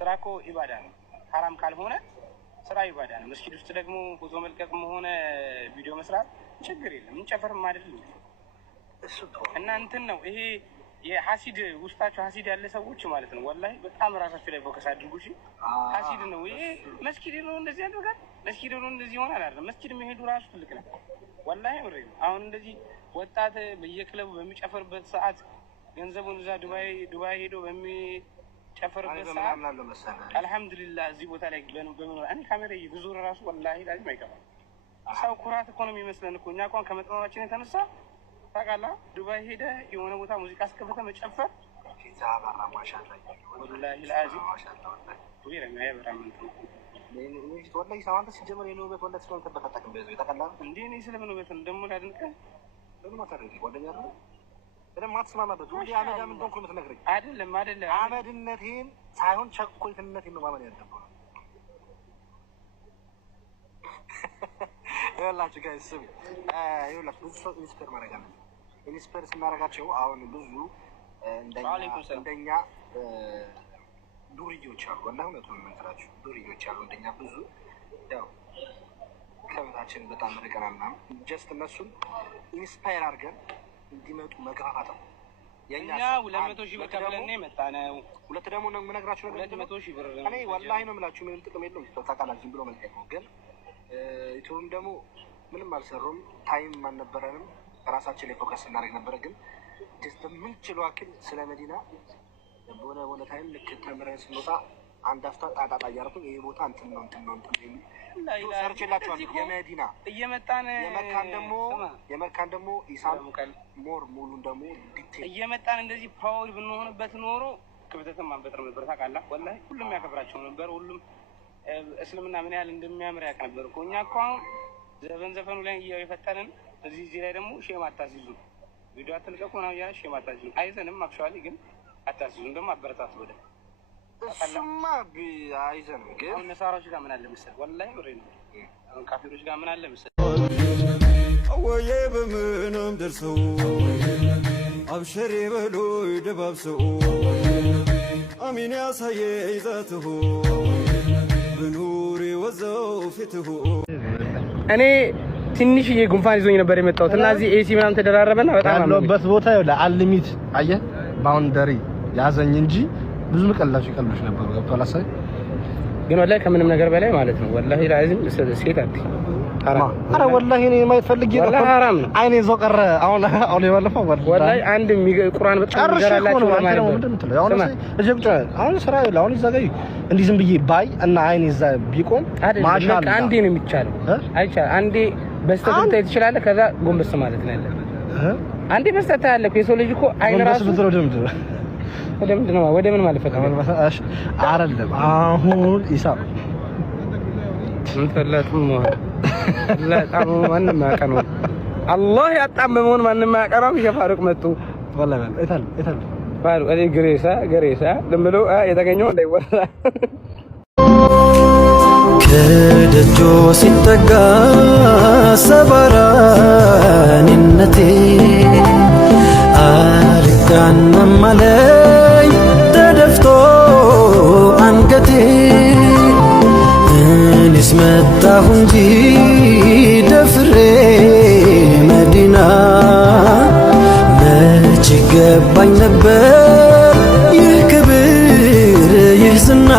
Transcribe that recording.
ስራኮ ኢባዳ ነው حرام ካልሆነ ስራ ኢባዳ ነው መስጊድ ውስጥ ደግሞ ፎቶ መልቀቅም ሆነ ቪዲዮ መስራት ችግር የለም እንጨፈርም አይደል እሱ እና እንትን ነው ይሄ የሐሲድ ውስጣቸው ሐሲድ ያለ ሰዎች ማለት ነው ወላሂ በጣም ራሳቸው ላይ ፎከስ አድርጉ እሺ ሐሲድ ነው ይሄ መስጊድ ነው እንደዚህ ያደርጋል መስጊድ ነው እንደዚህ ይሆናል አይደል መስጊድ መሄዱ ራሱ ትልቅ ነው ወላሂ ወሬ አሁን እንደዚህ ወጣት በየክለቡ በሚጨፈርበት ሰዓት ገንዘቡን እዛ ዱባይ ሄዶ በሚጨፈርበት ሰዓት አልহামዱሊላህ እዚህ ቦታ ላይ በመኖር እኔ ካሜራ ይዙር ራሱ ወላሂ ላዚ ማይቀር ሰው ኩራት እኮ ነው የሚመስለን እኮ እኛ እንኳን ከመጥማማችን የተነሳ ታውቃለህ ዱባይ ሄደ የሆነ ቦታ ሙዚቃ አስከፍተህ መጨፈር ዛባራ ማሻአላህ ወላሂ ላዚ ማሻአላህ ወይራ ማይበራ ምን ወላሂ ሳንተ ሲጀመር የነው ቤት ወላሂ ስለሆነ ተበፈጠቅም በዚህ ታውቃለህ እንዴ እኔ ስለምን ቤት እንደሞ ላድንቀ ለምን አታረጂ ጓደኛ አይደል ለምን ማትስማማበት ወዲ አመዳም እንደሆንኩ የምትነግረኝ አይደለም አመድነቴን ሳይሆን ቸኮልትነቴን ነው ማመን ያለብህ ያላችሁ ጋይስ ስም ይኸውላችሁ ብዙ ሰው ኢንስፐር ማድረግ አለ ኢንስፐር ስናደርጋቸው አሁን ብዙ እንደኛ ዱርዮች አሉ ወላሂ ነው የምንጠራቸው ዱርዮች አሉ እንደኛ ብዙ ያው ከቤታችን በጣም ርቀናልና ጀስት እነሱን ኢንስፓየር አድርገን እንዲመጡ መግፋፋት ነው የኛ 200,000 ብር ከፍለን መጣነው ሁለት ደግሞ ነው የምነግራችሁ ነገር 200,000 ብር እኔ ወላሂ ነው የምላችሁ ምንም ጥቅም የለውም ተጣጣላችሁ ዝም ብሎ መልቀቅ ነው ግን ኢትዮጵያም ደግሞ ምንም አልሰሩም ታይም ማንነበረንም ራሳችን ላይ ፎከስ እናደርግ ነበር ግን ጀስት ምን ችሎ አክል ስለ መዲና በሆነ ታይም ልክ ተምረን ስንወጣ አንድ አፍታ ጣጣጣ ያርኩኝ ይሄ ቦታ እንትን ነው ሰርችላችኋል የመዲና እየመጣን የመካን ደግሞ ኢሳም ሞር ሙሉን ደግሞ ዲቴል እየመጣን እንደዚህ ፓወር ብንሆንበት ኖሮ ክብደትን ማንበጥር ነበር ታውቃለህ ወላሂ ሁሉም ያከብራቸው ነበር ሁሉም እስልምና ምን ያህል እንደሚያምር ያውቅ ነበር እኮ እኛ እኮ ዘፈኑ ላይ እየፈጠርን እዚህ ላይ ደግሞ ሼም አታስይዙ ቪዲዮ አትልቀቁ ነው ያ ሼም አታስይዙ አይዘንም አክቹአሊ ግን አታስይዙ ደግሞ አበረታቱ ወደ እሱማ አይዘንም ግን አሁን ነሳራዎች ጋር ምን አለ መሰል ወላሂ ወሬ ነው አሁን ካፊሮች ጋር ምን አለ መሰል ወይ በምንም ደርሰው አብሽሪ በሉ ይደባብሰው አሚን ያሳየ ይዛተሁ ብኑሪ ወዘው ፍትሁ እኔ ትንሽዬ ጉንፋን ይዞኝ ነበር የመጣሁት እና እዚህ ኤሲ ምናምን ተደራረበና በጣም ያለበት ቦታ ለአልሚት አየህ ባውንደሪ ያዘኝ እንጂ ብዙ መቀላችሁ ይቀልሽ ነበር ገብቷል አሳይ ግን ወላሂ ከምንም ነገር በላይ ማለት ነው ወላሂ ላዚም ሴት አትይ አረ ወላሂ እኔ ማይፈልግ ይላል ሐራም ነው አይኔ ዘው ቀረ አሁን የባለፈው ወላሂ አንድ ቁርአን በጣም ይገራላችሁ ማለት ነው አሁን ስራ ይላል አሁን ይዛጋይ እንዲህ ዝም ብዬ ባይ እና አይኔ እዛ ቢቆም ማሻአላ አንዴ ነው የሚቻለው አይቻል አንዴ በስተት ትችላለህ ከዛ ጎንበስ ማለት ነው ያለው አንዴ በስተት ያለህ የሰው ልጅ እኮ አይን ራሱ ወደ ምን ማለት ፈቀደ አይደለም አሁን ኢሳም እንተላጥም ለጣም ማንንም ያቀነው አላህ ያጣመመውን ማንንም ያቀራው ሸፋርቅ መጡ ወላሂ እታል ባሉ እኔ ገሬሳ ለምሎ የተገኘው እንዳይወራ ከደጆ ሲጠጋ ሰባራንነቴ አልጋናም አለኝ ተደፍቶ አንገቴ እኔስ መጣሁ እንጂ ደፍሬ መዲና መች ገባኝ ነበር ይህ ክብር ይህ ዝና